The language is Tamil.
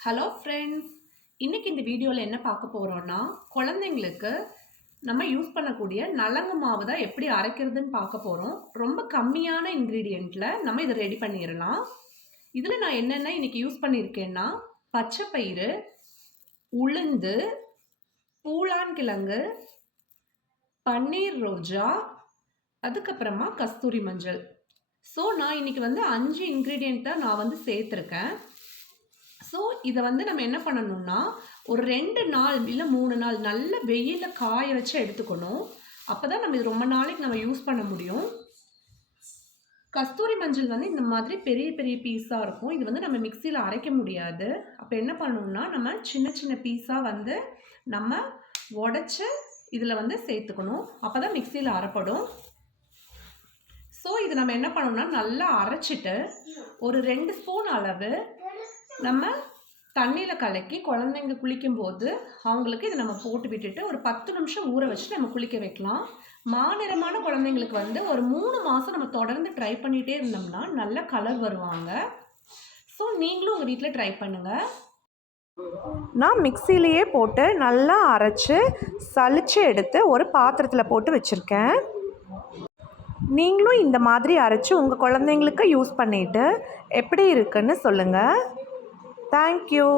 ஹலோ ஃப்ரெண்ட்ஸ், இன்னைக்கு இந்த வீடியோவில் என்ன பார்க்க போகிறோன்னா குழந்தைங்களுக்கு நம்ம யூஸ் பண்ணக்கூடிய நலங்கு மாவு தான் எப்படி அரைக்கிறதுன்னு பார்க்க போகிறோம். ரொம்ப கம்மியான இன்க்ரீடியண்ட்டில் நம்ம இதை ரெடி பண்ணிடலாம். இதில் நான் என்னென்ன இன்னைக்கு யூஸ் பண்ணியிருக்கேன்னா பச்சைப்பயிறு, உளுந்து, பூலான்கிழங்கு, பன்னீர் ரோஜா, அதுக்கப்புறமா கஸ்தூரி மஞ்சள். ஸோ நான் இன்னைக்கு 5 இன்க்ரீடியண்ட் தான் நான் சேர்த்துருக்கேன். ஸோ இதை நம்ம என்ன பண்ணணும்னா ஒரு 2 நாள் இல்லை 3 நாள் நல்ல வெயிலில் காய வச்சு எடுத்துக்கணும். அப்போ தான் நம்ம இது ரொம்ப நாளைக்கு நம்ம யூஸ் பண்ண முடியும். கஸ்தூரி மஞ்சள் இந்த மாதிரி பெரிய பெரிய பீஸாக இருக்கும். இது நம்ம மிக்சியில் அரைக்க முடியாது. அப்போ என்ன பண்ணணும்னா நம்ம சின்ன சின்ன பீஸாக நம்ம உடச்சி இதில் சேர்த்துக்கணும். அப்போ தான் மிக்சியில் அரைப்படும். ஸோ இது நம்ம என்ன பண்ணணும்னா நல்லா அரைச்சிட்டு ஒரு 2 ஸ்பூன் அளவு நம்ம தண்ணியில் கலக்கி குழந்தைங்க குளிக்கும்போது அவங்களுக்கு இதை நம்ம போட்டு விட்டுட்டு ஒரு 10 நிமிஷம் ஊற வச்சு நம்ம குளிக்க வைக்கலாம். மாநிறமான குழந்தைங்களுக்கு ஒரு 3 மாதம் நம்ம தொடர்ந்து ட்ரை பண்ணிகிட்டே இருந்தோம்னா நல்ல கலர் வருவாங்க. ஸோ நீங்களும் உங்கள் வீட்டில் ட்ரை பண்ணுங்கள். நான் மிக்சிலேயே போட்டு நல்லா அரைச்சி சலிச்சு எடுத்து ஒரு பாத்திரத்தில் போட்டு வச்சுருக்கேன். நீங்களும் இந்த மாதிரி அரைச்சி உங்கள் குழந்தைங்களுக்கு யூஸ் பண்ணிவிட்டு எப்படி இருக்குன்னு சொல்லுங்கள். Thank you.